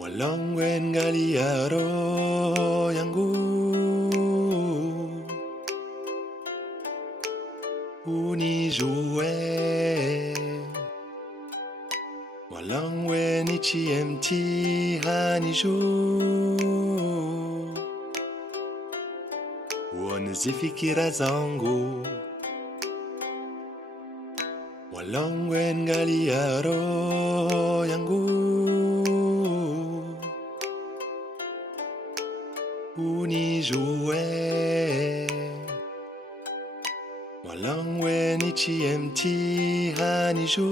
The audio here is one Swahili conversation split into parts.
Walang wengali aro yangu unijue walang weni chiemti haniju wanazifikira zangu walang wengali aro yangu unijue walang weni chiemti haniju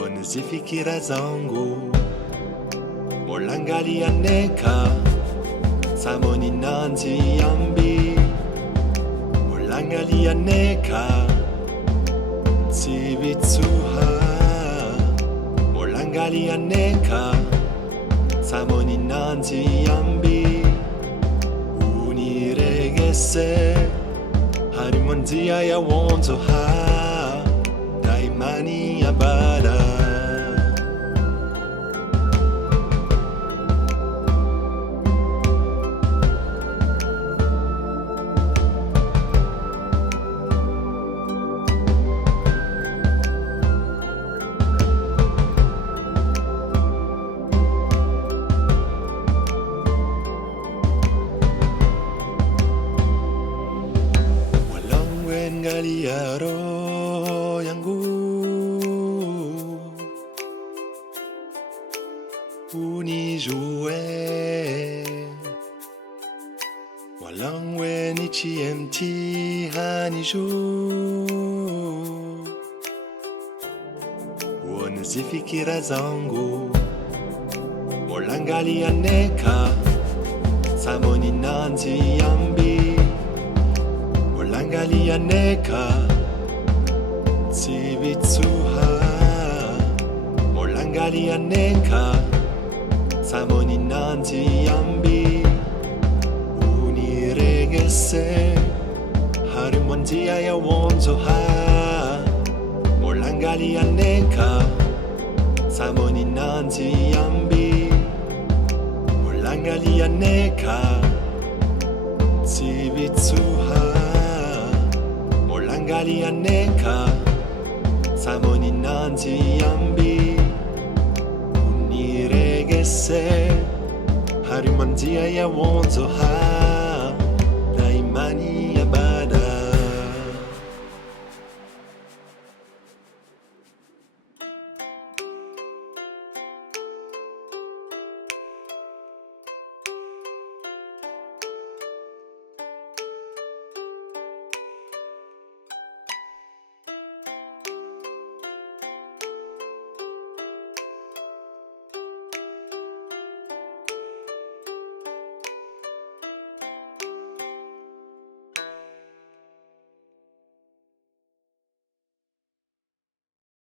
wanazifikira zangu molangali aneka samoni nanzi yambi molangali aneka sibitsuha molangali aneka samoni nanzi yambi uniregese harimon dia ya wonzo ha daimani ya bada wengali aro yangu unijue walang weni chiemti haniju wanazifikira zangu molangali aneka samoni nanzi yambi molangali aneka sibitsuha molangali aneka samoni nanzi yambi uniregese harimon dia ya wonzo ha molangali aneka samoni nanzi yambi molangali aneka sibitsuha molangali aneka samoni nanzi yambi uniregese harimon dia ya wonzo ha